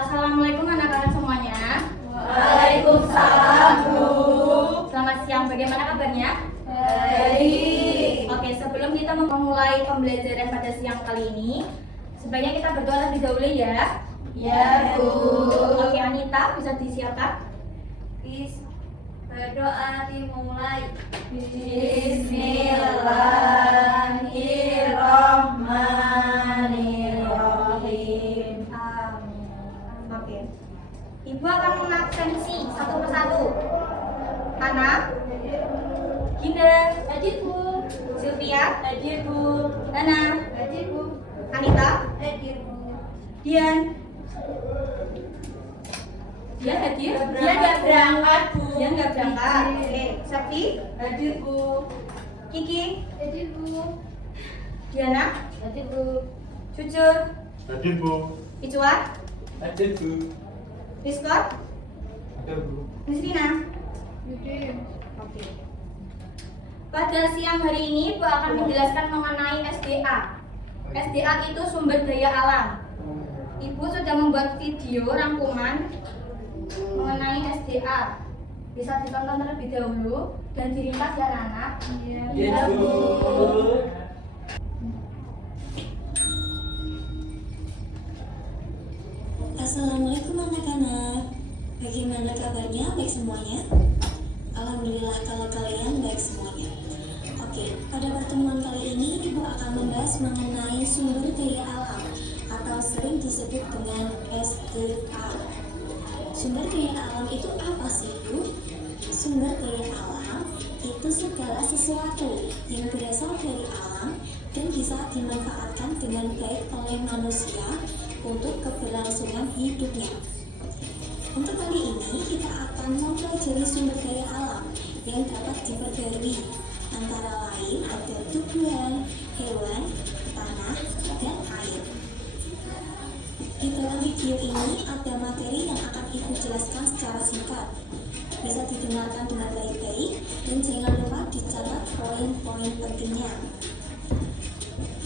Assalamualaikum anak-anak semuanya. Waalaikumsalam, Bu. Selamat siang, bagaimana kabarnya? Baik. Oke, sebelum kita memulai pembelajaran pada siang kali ini, sebaiknya kita berdoa terlebih dahulu ya. Ya, Bu. Oke, Anita bisa disiapkan? Berdoa dimulai. Bismillahirrahmanirrahim. Amin. Oke. Ibu akan mengabsensi satu persatu. Ana, Gina, Hadir, Bu. Sylvia, Hadir, Bu. Nana, Hadir, Bu. Anita, Hadir, Bu. Dian. Dia hadir? Dia nggak berangkat, Bu. Dia nggak berangkat. Oke, Safi, Hadir, Bu. Kiki, Hadir, Bu. Diana, Hadir, Bu. Cucur, Hadir, Bu. Icuan, Hadir, Bu. Discord, Hadir, Bu. Nisrina. Hadir. Oke. Pada siang hari ini, Bu akan menjelaskan mengenai SDA. SDA itu sumber daya alam. Ibu sudah membuat video rangkuman mengenai SDA. Bisa ditonton terlebih dahulu dan diringkas ya anak-anak. Iya, Bu. Assalamualaikum anak-anak. Bagaimana kabarnya? Baik semuanya? Alhamdulillah kalau kalian baik semuanya. Oke, pada pertemuan kali ini Ibu akan membahas mengenai sumber daya alam atau sering disebut dengan SDA. Sumber daya alam itu apa sih, Bu? Sumber daya alam itu segala sesuatu yang berasal dari alam dan bisa dimanfaatkan dengan baik oleh manusia untuk keberlangsungan hidupnya. Untuk kali ini kita akan mempelajari sumber daya alam yang dapat diperbarui, antara lain ada tumbuhan, hewan, tanah, dan air. Di dalam video ini ada materi yang akan Ibu jelaskan secara singkat. Bisa didengarkan dengan baik-baik dan jangan lupa dicatat poin-poin pentingnya.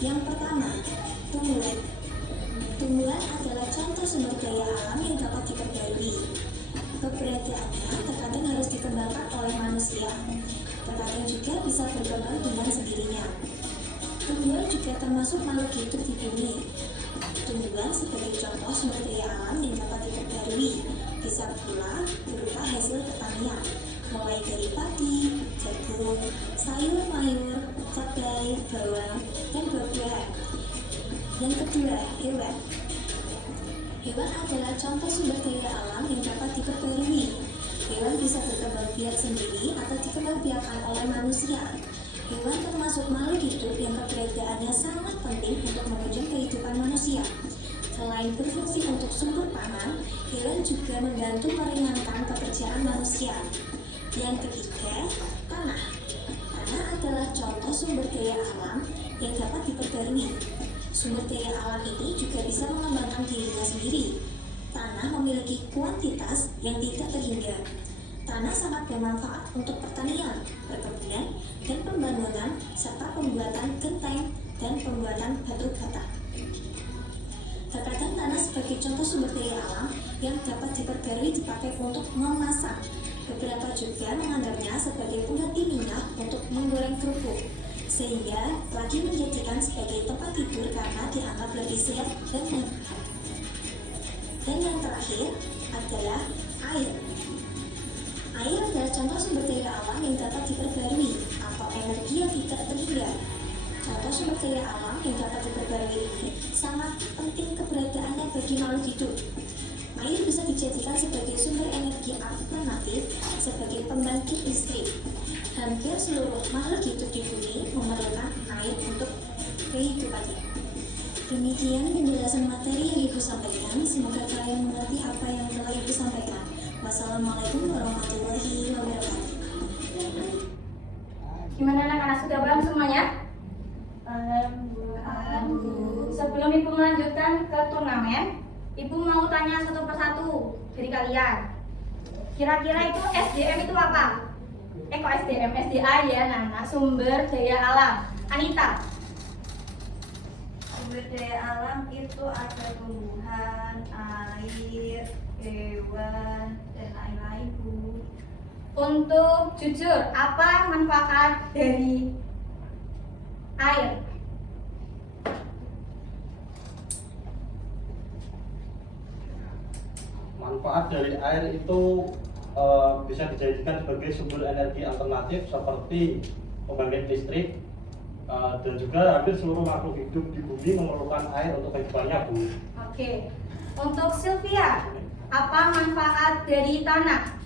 Yang pertama, tumbuhan. Tumbuhan adalah contoh sumber daya alam yang dapat diperbarui. Keberadaannya terkadang harus dikembangkan oleh manusia, terkadang juga bisa berkembang dengan sendirinya. Tumbuhan juga termasuk makhluk hidup di bumi. Tumbuhan sebagai contoh sumber daya alam yang dapat diperbarui, bisa pula berupa hasil pertanian, mulai dari padi, jagung, sayur-mayur, cabai, bawang, dan buah-buahan. Yang kedua, hewan. Hewan adalah contoh sumber daya alam yang dapat diperbarui. Hewan bisa berkembang biak sendiri atau dikembangbiakkan oleh manusia. Hewan termasuk makhluk hidup yang keberadaannya sangat penting untuk menunjang kehidupan manusia. Selain berfungsi untuk sumber pangan, hewan juga membantu meringankan pekerjaan manusia. Yang ketiga, tanah. Tanah adalah contoh sumber daya alam yang dapat diperbarui. Sumber daya alam ini juga bisa mengembangkan dirinya sendiri. Tanah memiliki kuantitas yang tidak terhingga. Tanah sangat bermanfaat untuk pertanian, perkebunan, dan pembangunan, serta pembuatan genteng dan pembuatan batu bata. Terkadang tanah sebagai contoh sumber daya alam yang dapat diperbarui dipakai untuk memasak. Beberapa juga menganggapnya sebagai pengganti minyak untuk menggoreng kerupuk, sehingga lagi menjadikan sebagai tempat tidur karena dianggap lebih sehat dan menyenangkan. Dan yang terakhir adalah air. Air adalah contoh sumber daya alam yang dapat diperbarui atau energi yang tidak terhingga. Contoh sumber daya alam yang dapat diperbarui ini sangat penting keberadaannya bagi makhluk hidup. Air bisa dijadikan sebagai sumber energi alternatif sebagai pembangkit listrik. Hampir seluruh makhluk hidup di bumi memerlukan air untuk kehidupannya. Demikian penjelasan materi yang Ibu sampaikan. Semoga kalian mengerti apa yang telah Ibu sampaikan. Wassalamualaikum warahmatullahi wabarakatuh. Gimana anak-anak, sudah paham semuanya? Alhamdulillah. Sebelum Ibu melanjutkan ke turnamen, Ibu mau tanya satu persatu dari kalian. Kira-kira itu SDM itu apa? Kok SDM? SDA ya, Nana, sumber daya alam. Anita, sumber daya alam itu ada tumbuhan, air, hewan, dan lain-lain, Bu. Untuk jujur, apa manfaat dari air? Manfaat dari air itu bisa dijadikan sebagai sumber energi alternatif seperti pembangkit listrik, dan juga hampir seluruh makhluk hidup di bumi memerlukan air untuk kehidupannya, Bu. Oke. Untuk Sylvia, apa manfaat dari tanah?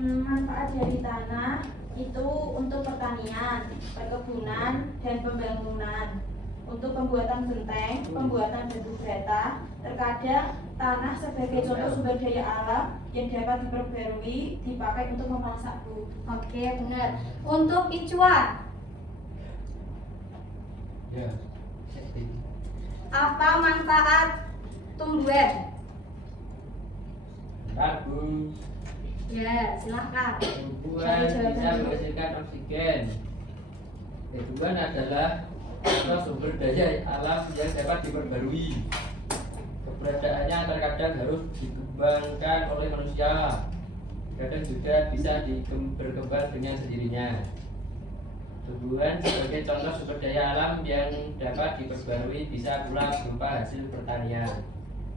Manfaat dari tanah itu untuk pertanian, perkebunan, dan pembangunan. Untuk pembuatan genteng, pembuatan batu bata, terkadang tanah sebagai contoh sumber daya alam yang dapat diperbarui dipakai untuk memasak, Bu. Oke, benar. Untuk Icuan, Ya. apa manfaat tumbuhan? Bentar, Bu. Ya, silakan. Tumbuhan bisa menghasilkan oksigen. Tumbuhan adalah sumber daya alam yang dapat diperbarui. Keberadaannya terkadang harus dikembangkan oleh manusia. Kadang juga bisa berkembang dengan sendirinya. Tumbuhan sebagai contoh sumber daya alam yang dapat diperbarui bisa pula berupa hasil pertanian,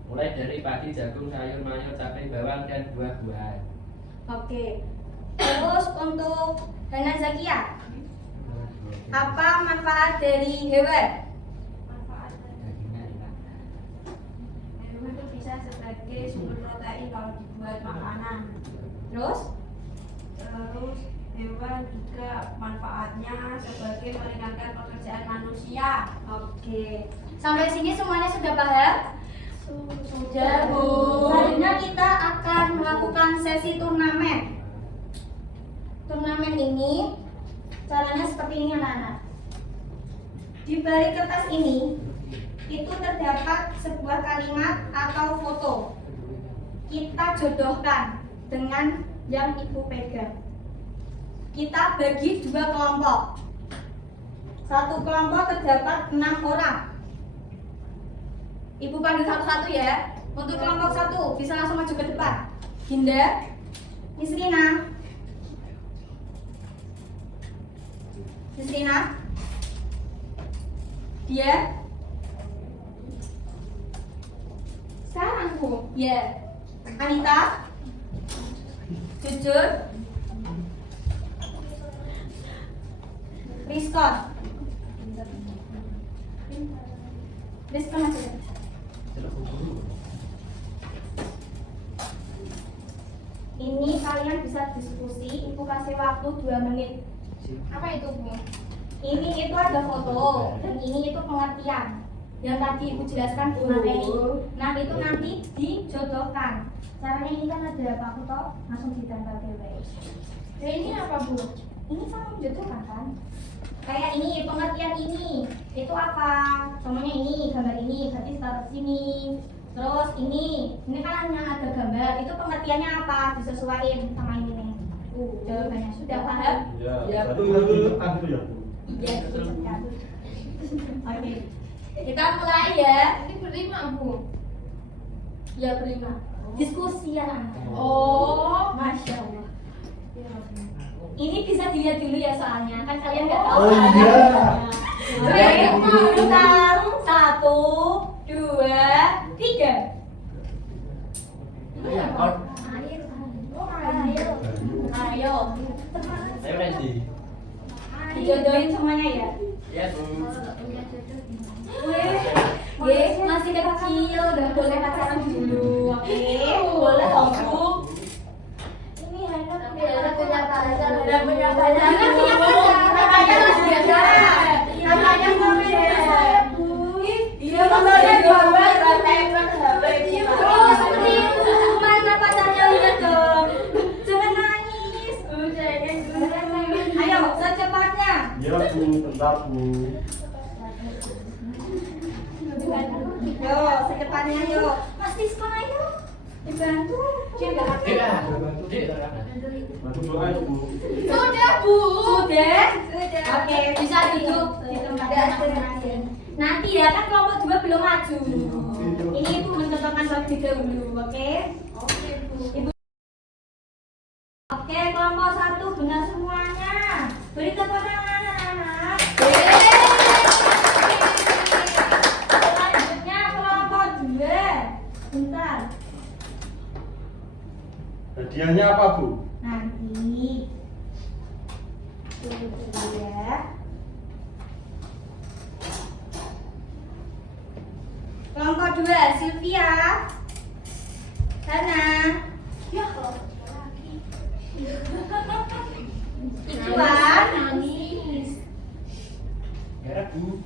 mulai dari padi, jagung, sayur, mayur, cabai, bawang, dan buah-buahan. Oke. Terus untuk Hana Zakia, apa manfaat dari hewan? Hewan itu bisa sebagai sumber protein kalau dibuat makanan. Terus? Terus hewan juga manfaatnya sebagai meringankan pekerjaan manusia. Oke. Sampai sini semuanya sudah paham? Sudah, Bu. Selanjutnya kita akan melakukan sesi turnamen. Turnamen ini caranya seperti ini, anak-anak. Di balik kertas ini itu terdapat sebuah kalimat atau foto. Kita jodohkan dengan yang Ibu pegang. Kita bagi dua kelompok. Satu kelompok terdapat 6 orang. Ibu panggil satu-satu ya. Untuk kelompok 1 bisa langsung maju ke depan. Dinda, Yusrina, dia, sekarang Bu, ya, Anita, Jujur, Rizkon aja. Ini kalian bisa diskusi, Ibu kasih waktu 2 menit. Apa itu, Bu? Ini itu ada foto dan ini itu pengertian yang tadi Ibu jelaskan di materi. Nah, itu nanti dijodohkan. Caranya ini kan ada apa foto langsung ditempel ke WS. Ini apa, Bu? Ini sama menjodohkan kan? Kayak ini pengertian ini itu apa? Contohnya ini gambar ini berarti taruh sini. Terus ini kan hanya ada gambar, itu pengertiannya apa? Disesuaikan sama ini nih. Jawabannya sudah paham? Ya, berarti itu kan itu ya, Bu. Iya, oke. Kita mulai ya. Ini berlima, Bu. Ya berlima. Diskusi ya. Oh, Masya Allah. Ini bisa dilihat dulu ya soalnya kan kalian nggak tahu. Oh iya. Oke, bentar. 1, 2, 3. Ayo. Saya Randy. Dijodohin semuanya ya. Ya, Bu. Weh, masih kecil, udah boleh pacaran dulu. Oke, boleh dong, Bu. Ini Hana punya pacar, udah punya pacar. Hana punya pacar, namanya Mas Biasa. Namanya Monica, Bu. Iya, namanya Jowa, tembak HP. Oh, seperti itu. Mana pacarnya, lihat dong. Jangan nangis. Ayo, secepatnya. Ya, Bu, bentar, Bu. Yo, secepatnya yo. Mas Diskon ayo. Dibantu. Bantu doa ya, Bu. sudah, Bu. Sudah? Oke, bisa duduk di tempat masing-masing. Nanti ya kan kelompok 2 belum maju. Ini Ibu menentukan terlebih dahulu, oke? Oke, Bu. Ibu. Oke, kelompok 1 benar semuanya. Beri tepuk tangan anak-anak. Selanjutnya kelompok 2. Bentar. Hadiahnya apa, Bu? Nanti. Tunggu dulu ya. Kelompok 2, Sylvia. Sana. Ya, kelompok lagi. Ikhwan. Nangis. Merah, Bu.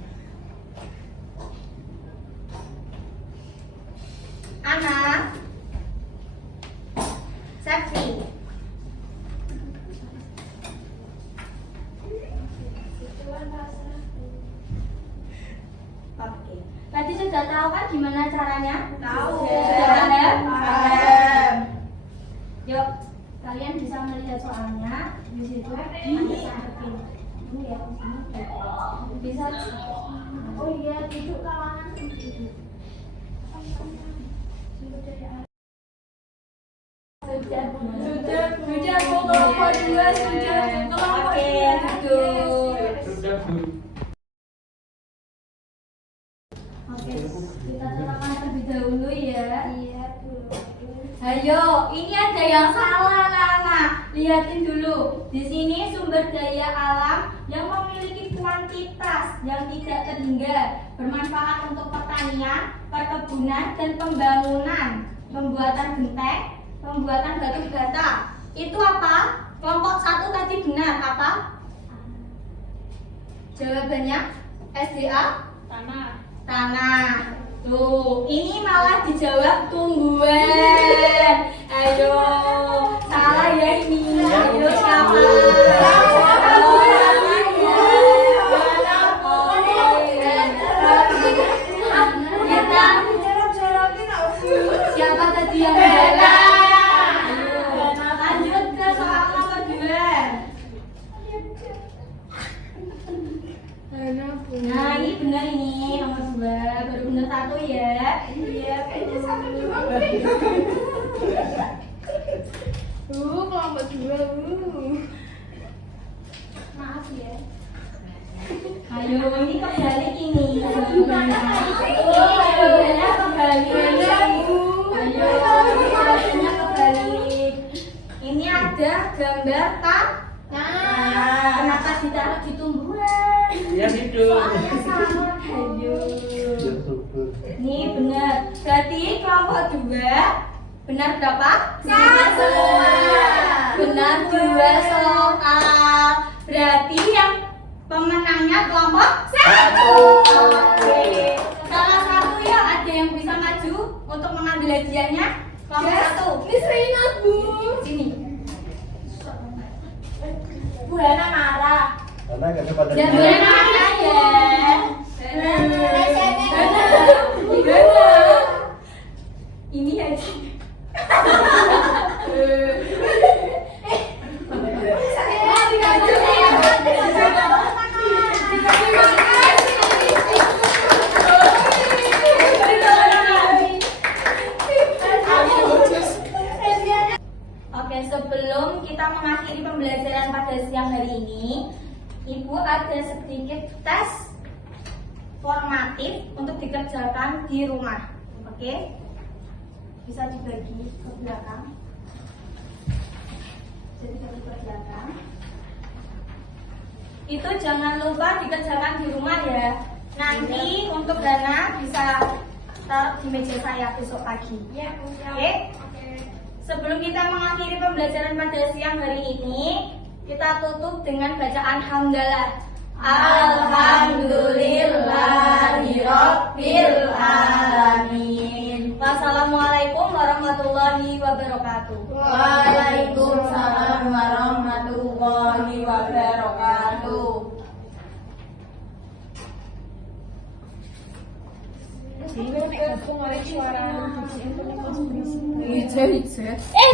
Ana. Septi. Oke. Tadi sudah tahu kan gimana caranya? Tahu. Sudah paham? Paham. Yuk, kalian bisa melihat soalnya di situ. Nanti santetin. Ini ya, bisa. Oh iya, duduk kawan. Sudah kelompok 2 sudah kelompok 2 duduk. Sudah, Bu. Oke, kita serahkan terlebih dahulu ya. Iya, Bu. Ayo, ini ada yang salah, Nana. Lihatin dulu. Di sini sumber daya alam yang memiliki kuantitas yang tidak terhingga, bermanfaat untuk pertanian, perkebunan, dan pembangunan, pembuatan genteng, pembuatan batu bata. Itu apa? Kelompok 1 tadi benar apa? Jawabannya SDA Tanah. tanah. Tuh, ini malah dijawab tumbuhan. Ayo, salah ya ini. Ayo siapa? Siapa tadi yang benar? Lanjut ke soal nomor 2. Nah, ini benar ini nomor 2. Baru benar 1 ya. Iya, kayaknya sama juga. Kelompok 2. Maaf ya. Ayo, ini kebalik ini. Jawabannya kebalik. Ayo, jawabannya kebalik. Ini ada gambar tanah. Kenapa ditaruh di tumbuhan? Ya, hidup. Soalnya sama. Ayo. Ya, super. Ini benar. Berarti kelompok 2 benar berapa? 1. Benar 2 soal. Berarti yang pemenangnya kelompok 1. Oke. Salah satu yang ada yang bisa maju untuk mengambil hadiahnya kelompok 1. Miss Rina, Bu. Sini. Bu Hana marah. Karena gak ada pada Ya boleh nanya ya. Ini ya. Oke, sebelum kita mengakhiri pembelajaran pada siang hari ini, Ibu ada sedikit tes formatif untuk dikerjakan di rumah. Oke? Bisa dibagi ke belakang. Jadi dibagi ke belakang. Itu jangan lupa dikerjakan di rumah ya. Nanti untuk dana bisa taruh di meja saya besok pagi. Ya, Bu. Oke? Sebelum kita mengakhiri pembelajaran pada siang hari ini, kita tutup dengan bacaan hamdalah. Alhamdulillahirabbil alamin. Wassalamualaikum warahmatullahi wabarakatuh. Waalaikumsalam warahmatullahi wabarakatuh. Eh,